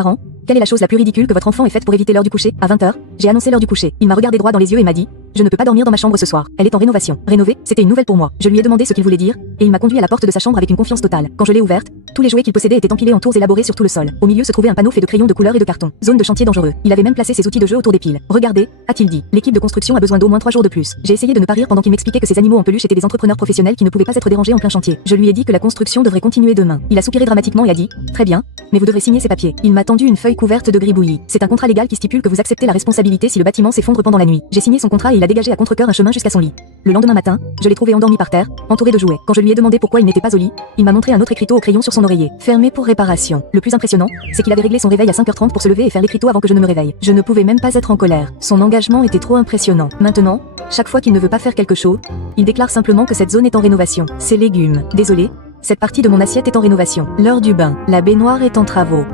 Parents, quelle est la chose la plus ridicule que votre enfant ait faite pour éviter l'heure du coucher? À 20h, j'ai annoncé l'heure du coucher. Il m'a regardé droit dans les yeux et m'a dit: je ne peux pas dormir dans ma chambre ce soir. Elle est en rénovation. Rénover, c'était une nouvelle pour moi. Je lui ai demandé ce qu'il voulait dire, et il m'a conduit à la porte de sa chambre avec une confiance totale. Quand je l'ai ouverte, tous les jouets qu'il possédait étaient empilés en tours élaborés sur tout le sol. Au milieu se trouvait un panneau fait de crayons de couleur et de carton. Zone de chantier dangereux. Il avait même placé ses outils de jeu autour des piles. Regardez, a-t-il dit. L'équipe de construction a besoin d'au moins 3 jours de plus. J'ai essayé de ne pas rire pendant qu'il m'expliquait que ces animaux en peluche étaient des entrepreneurs professionnels qui ne pouvaient pas être dérangés en plein chantier. Je lui ai dit que la construction devrait continuer demain. Il a soupiré dramatiquement et a dit: très bien, mais vous devrez signer ces papiers. Il m'a tendu une feuille couverte de gribouillis. C'est un contrat légal qui stipule que vous acceptez la responsabilité si le bâtiment s'effondre pendant la nuit. J'ai signé son contrat et il a dégagé à contre-cœur un chemin jusqu'à son lit. Le lendemain matin, je l'ai trouvé endormi par terre, entouré de jouets. Quand je lui ai demandé pourquoi il n'était pas au lit, il m'a montré un autre écriteau au crayon sur son oreiller. Fermé pour réparation. Le plus impressionnant, c'est qu'il avait réglé son réveil à 5h30 pour se lever et faire l'écriteau avant que je ne me réveille. Je ne pouvais même pas être en colère. Son engagement était trop impressionnant. Maintenant, chaque fois qu'il ne veut pas faire quelque chose, il déclare simplement que cette zone est en rénovation. Ces légumes. Désolé, cette partie de mon assiette est en rénovation. L'heure du bain. La baignoire est en travaux.